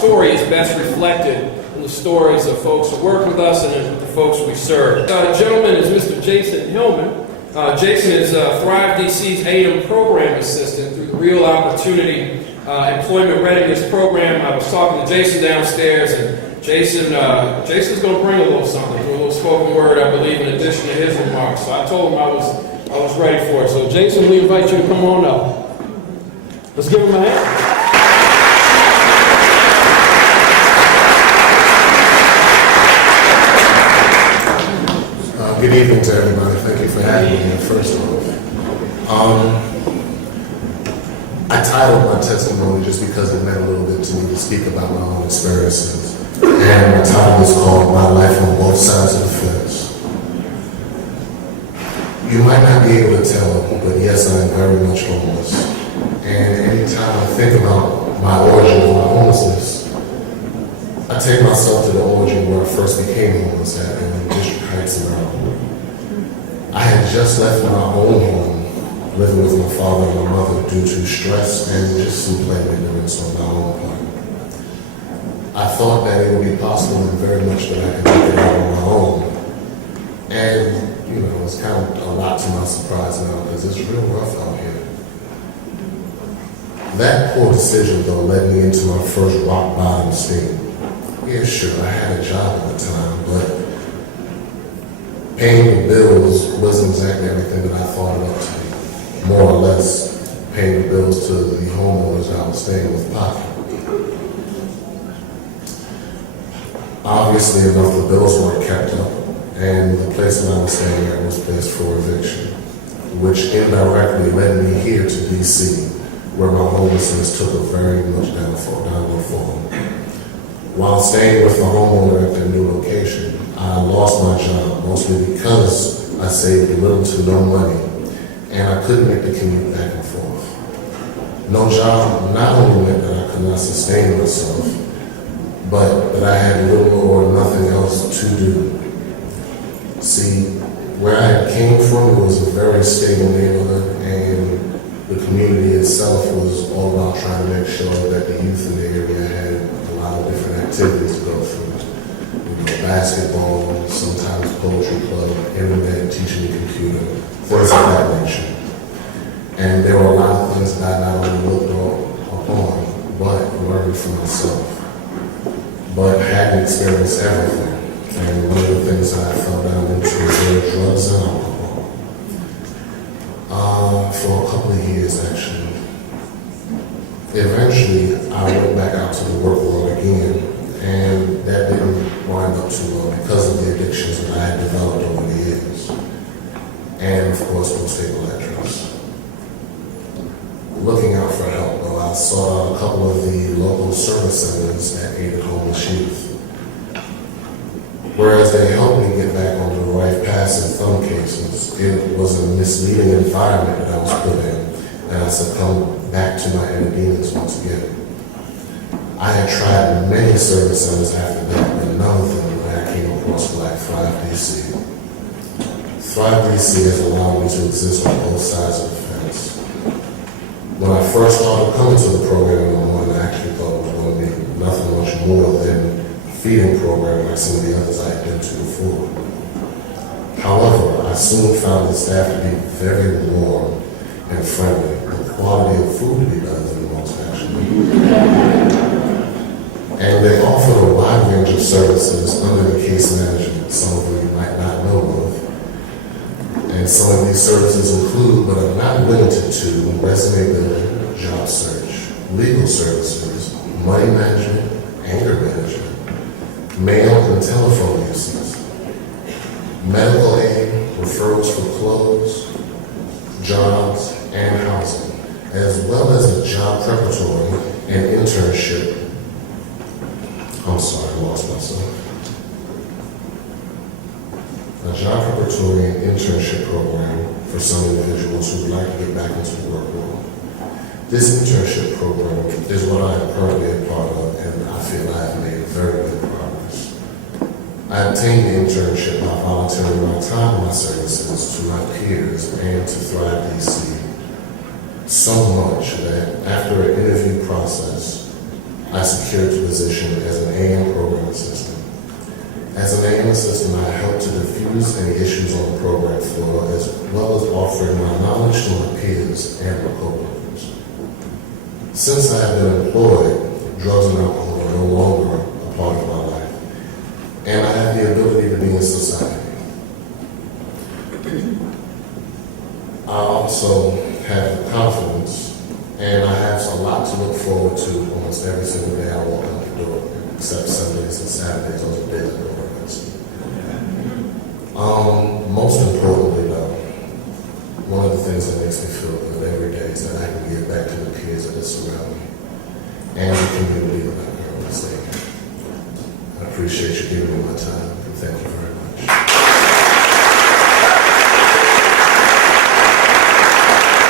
story is best reflected in the stories of folks who work with us and the folks we serve. The gentleman is Mr. Jason Hillman. Jason is Thrive DC's AM program assistant through the Real Opportunity Employment Readiness Program. I was talking to Jason downstairs, and Jason's going to bring a little something, a little spoken word, I believe, in addition to his remarks. So I told him I was ready for it. So Jason, we invite you to come on up. Let's give him a hand. Good evening to everybody. Thank you for having me here, first of all. I titled my testimony just because it meant a little bit to me to speak about my own experiences. And my title is called My Life on Both Sides of the Fence. You might not be able to tell, but yes, I am very much homeless. And anytime I think about my origin of my homelessness, I take myself to the origin where I first became homeless at in District Heights, Maryland. I had just left my own home, living with my father and my mother due to stress and just some plain ignorance on my own part. I thought that it would be possible and very much that I could make it out on my own. And, you know, it's kind of a lot to my surprise now because it's real rough out here. That poor decision, though, led me into my first rock bottom state. Yeah, sure, I had a job at the time, but paying the bills wasn't exactly everything that I thought it up to be. More or less, paying the bills to the homeowners I was staying with pocket. Obviously enough, the bills weren't kept up, and the place that I was staying at was placed for eviction, which indirectly led me here to DC, where my homelessness took a very much downward fall. While staying with the homeowner at their new location, I lost my job, mostly because I saved little to no money, and I couldn't make the commute back and forth. No job not only meant that I could not sustain myself, but that I had little or nothing else to do. See, where I came from was a very stable neighborhood, and the community itself was all about trying to make sure that the youth in the area had a lot of different activities to go through. Basketball, sometimes poetry club, internet, teaching the computer, things of that nature. And there were a lot of things that I not only looked upon, but learned for myself. But hadn't experienced everything. And one of the things that I fell down into were drugs and alcohol. For a couple of years, actually. Eventually, I went back out to the work world again. And that didn't wind up too well because of the addictions that I had developed over the years. And of course, no stable address. Looking out for help, though, I sought out a couple of the local service centers that aided homeless youth. Whereas they helped me get back on the right path in some cases, it was a misleading environment that I was put in, and I succumbed back to my inner demons once again. I had tried many service centers after that, but none of them when I came across like Thrive DC. Thrive DC has allowed me to exist on both sides of the fence. When I first started coming to the program in the morning, I actually thought it was going to be nothing much more than a feeding program like some of the others I had been to before. However, I soon found the staff to be very warm and friendly. The quality of food to be better than most, actually. And they offer a wide range of services under the case management, some of them you might not know of. And some of these services include, but are not limited to, resume building, job search, legal services, money management, anger management, mail and telephone uses, medical aid, referrals for clothes, jobs, and housing, as well as a job preparatory and internship. I'm sorry, I lost myself. A job preparatory and internship program for some individuals who would like to get back into the work world. This internship program is what I am currently a part of, and I feel I have made very good progress. I obtained the internship by volunteering my time and my services to my peers and to Thrive DC. So much that after an interview process I secured the position as an AM program assistant. As an AM assistant, I helped to diffuse any issues on the program floor, as well as offering my knowledge to my peers and my coworkers. Since I have been employed, drugs and alcohol are no longer a part of my life, and I have the ability to be in society. I also have the confidence, and I have a lot to look forward to almost every single day I walk out the door, except Sundays and Saturdays, those are days I go to rest. Most importantly, though, one of the things that makes me feel good every day is that I can give back to the kids that surround me and the community that I currently stay in. I appreciate you giving me my time, and thank you very much.